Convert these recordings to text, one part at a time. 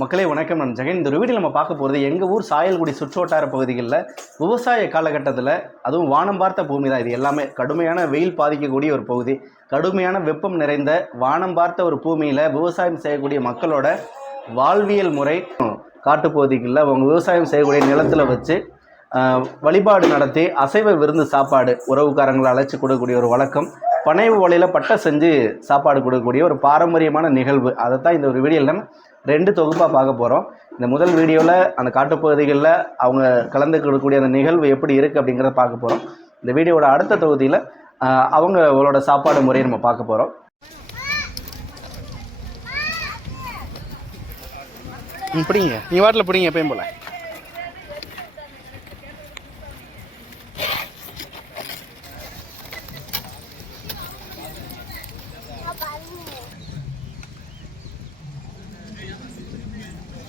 மக்களே வணக்கம். நான் ஜெகன். இந்த வீடியோ நம்ம பார்க்க போகிறது எங்கள் ஊர் சாயல்குடி சுற்றுவட்டார பகுதிகளில் விவசாய காலகட்டத்தில் அதுவும் வானம் பார்த்த பூமி தான். இது எல்லாமே கடுமையான வெயில் பாதிக்கக்கூடிய ஒரு பகுதி. கடுமையான வெப்பம் நிறைந்த வானம் பார்த்த ஒரு பூமியில் விவசாயம் செய்யக்கூடிய மக்களோட வாழ்வியல் முறை காட்டுப்பகுதிகளில் அவங்க விவசாயம் செய்யக்கூடிய நிலத்தில் வச்சு வழிபாடு நடத்தி அசைவ விருந்து சாப்பாடு உறவுக்காரங்களை அழைச்சி கொடுக்கக்கூடிய ஒரு வழக்கம். பனைவு ஓலையில் பட்டை செஞ்சு சாப்பாடு கொடுக்கக்கூடிய ஒரு பாரம்பரியமான நிகழ்வு. அதை தான் இந்த ஒரு வீடியோவில் நம்ம ரெண்டு தொகுப்பாக பார்க்க போகிறோம் இந்த முதல் வீடியோவில் அந்த காட்டுப்பகுதிகளில் அவங்க கலந்துக்கக்கூடிய அந்த நிகழ்வு எப்படி இருக்குது அப்படிங்கிறத பார்க்க போகிறோம் இந்த வீடியோவோட அடுத்த தொகுதியில் அவங்களோட சாப்பாடு முறையை நம்ம பார்க்க போகிறோம் பிடிங்க. நீ வாட்டில் பிடிங்க எப்பயும் போல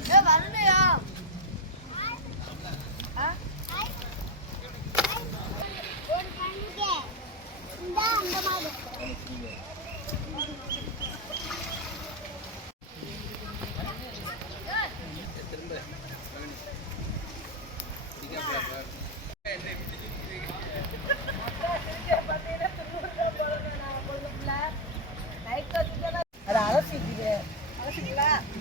ஏ வரலையா ஒரு கண்ணுக்கு இந்த அந்த மாதிரி அதை அலசிக்குது அலசிங்களா அது அவங்க தங்கச்சி மையம்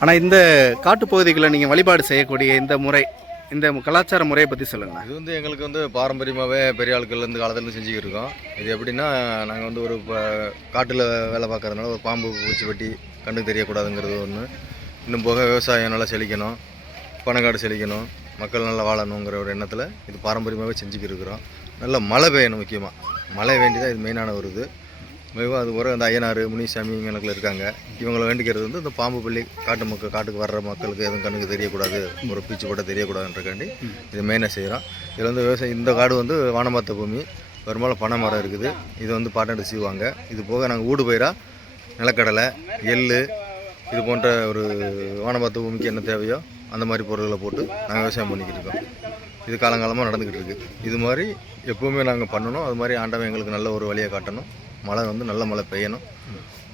ஆனால் இந்த காட்டுப்பகுதிகளில் நீங்கள் வழிபாடு செய்யக்கூடிய இந்த முறை இந்த கலாச்சார முறையை பற்றி சொல்லுங்களேன் இது வந்து எங்களுக்கு வந்து பாரம்பரியமாகவே பெரிய ஆட்கள்லேருந்து காலத்துலேருந்து செஞ்சுக்கிட்டு இருக்கோம். இது எப்படின்னா நாங்கள் வந்து ஒரு காட்டில் வேலை பார்க்கறதுனால ஒரு பாம்பு பூச்சி வெட்டி கண்ணுக்கு தெரியக்கூடாதுங்கிறது ஒன்று இன்னும் போக விவசாயம் நல்லா செழிக்கணும் பணக்காடு செழிக்கணும் மக்கள் நல்லா வாழணுங்கிற ஒரு எண்ணத்தில் இது பாரம்பரியமாகவே செஞ்சுக்கிட்டு இருக்கிறோம். நல்ல மழை பெய்யணும் முக்கியமாக மழை வேண்டிதான் இது மெயினான ஒரு இது. மிகவும் அது ஒரு அந்த ஐயனார் முனிசாமி இவங்களுக்குள்ள இருக்காங்க. இவங்களை வேண்டிக்கிறது வந்து இந்த பாம்பு பள்ளி காட்டு மக்கள் காட்டுக்கு வர்ற மக்களுக்கு எதுவும் கண்ணுக்கு தெரியக்கூடாது ஒரு பீச்சு போட்ட தெரியக்கூடாதுன்றக்காண்டி இது மெயினாக செய்கிறோம் இதில் வந்து விவசாயம் இந்த காடு வந்து வானமாத்த பூமி பெரும்பாலும் பனை மரம் இருக்குது. இது வந்து பாட்டாண்டு செய்வாங்க இது போக நாங்கள் ஊடு பயிராக நிலக்கடலை எள் இது போன்ற ஒரு வானமாத்த பூமிக்கு என்ன தேவையோ அந்த மாதிரி பொருட்களை போட்டு நாங்கள் விவசாயம் பண்ணிக்கிட்டு இருக்கோம். இது காலங்காலமாக நடந்துக்கிட்டு இருக்குது இது மாதிரி எப்போவுமே நாங்கள் பண்ணணும். அது மாதிரி ஆண்டவன் எங்களுக்கு நல்ல ஒரு வழியை காட்டணும். மழை வந்து நல்ல மழை பெய்யணும்.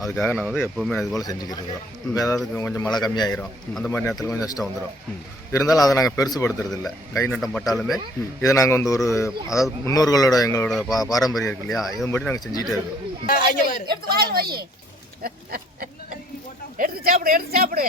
அதுக்காக நாங்கள் வந்து எப்போவுமே இது போல் செஞ்சுக்கிட்டு இருக்கிறோம் இப்போ ஏதாவது கொஞ்சம் மழை கம்மியாயிரும். அந்த மாதிரி நேரத்தில் கொஞ்சம் நஷ்டம் வந்துடும் இருந்தாலும் அதை நாங்கள் பெருசுபடுத்துறது இல்லை. கை நட்டம் பட்டாலுமே இதை நாங்கள் வந்து ஒரு அதாவது முன்னோர்களோட எங்களோட பா பாரம்பரியம் இருக்கு இல்லையா? இதன்படி நாங்கள் செஞ்சுக்கிட்டே இருக்கிறோம் எடுத்து சாப்பிடு எடுத்து சாப்பிடு.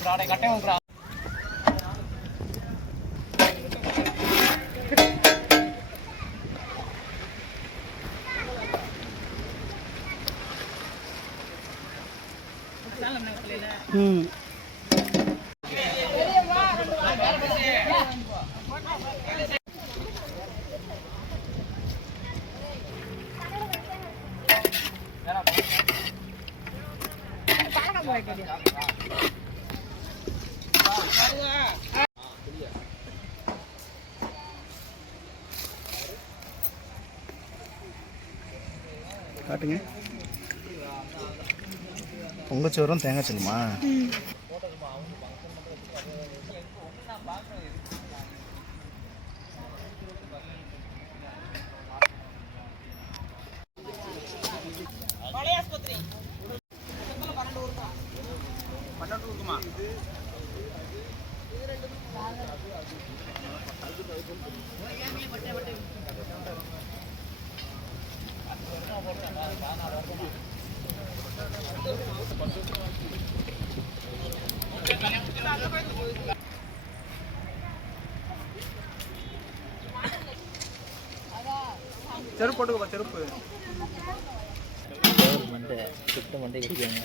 ம் காட்டுங்க. பொங்கச்சோறும் தேங்காய் சொல்லுமா பன்னெண்டு செருப்பு போட்டுக்கோப்பா செருப்பு. மண்டை சுத்த மண்டை கட்டியாங்க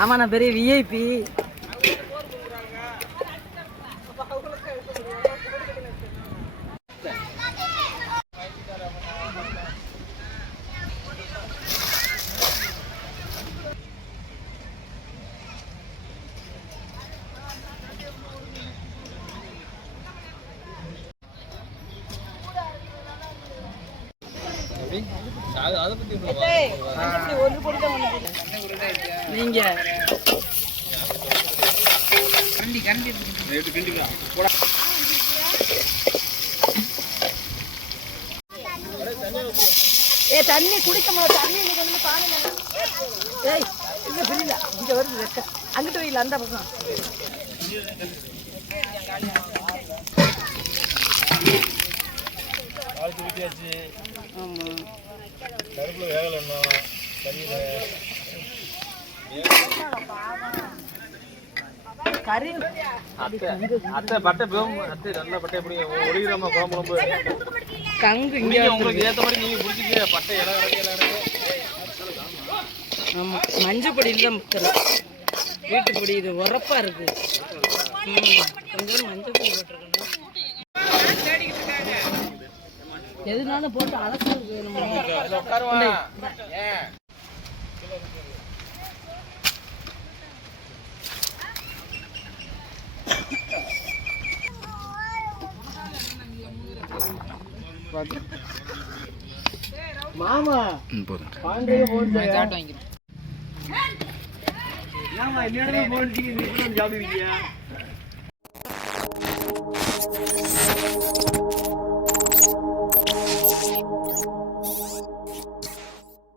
ஆமா நான் பெரிய விஐபி அதை பற்றி நீங்க. ஏ தண்ணி குடிக்க மாட்டோம். தண்ணி கொண்டு வந்து பானையில வை. ஏய் இங்க புரியல. இங்க வருது வெக்க. அங்கிட்டு வெயில் அந்த பக்கம் ஆமா கறி அத்தை பட்டை பேவும் அத்தை நல்ல பட்டை எப்படி? ஒளிகிராம குழம்பு குழம்பு. கங்கு இங்க நீங்க உங்களுக்கு ஏத்த மாதிரி நீங்க பிடிச்சிக்க பட்டை இடம் இடம் இடம் ஆமா. மஞ்சள் பொடியில் தான் முக்கிறேன் வீட்டு பொடி இது உரப்பா இருக்கு. கொஞ்சம் மஞ்சள் பொடி போட்டிருக்கணும் எதுனாலும் போட்டு அலசு. மாமா போதும். பாண்டே போன் வாங்கிக்கிறேன். ஏமா என்னடா ஜாபி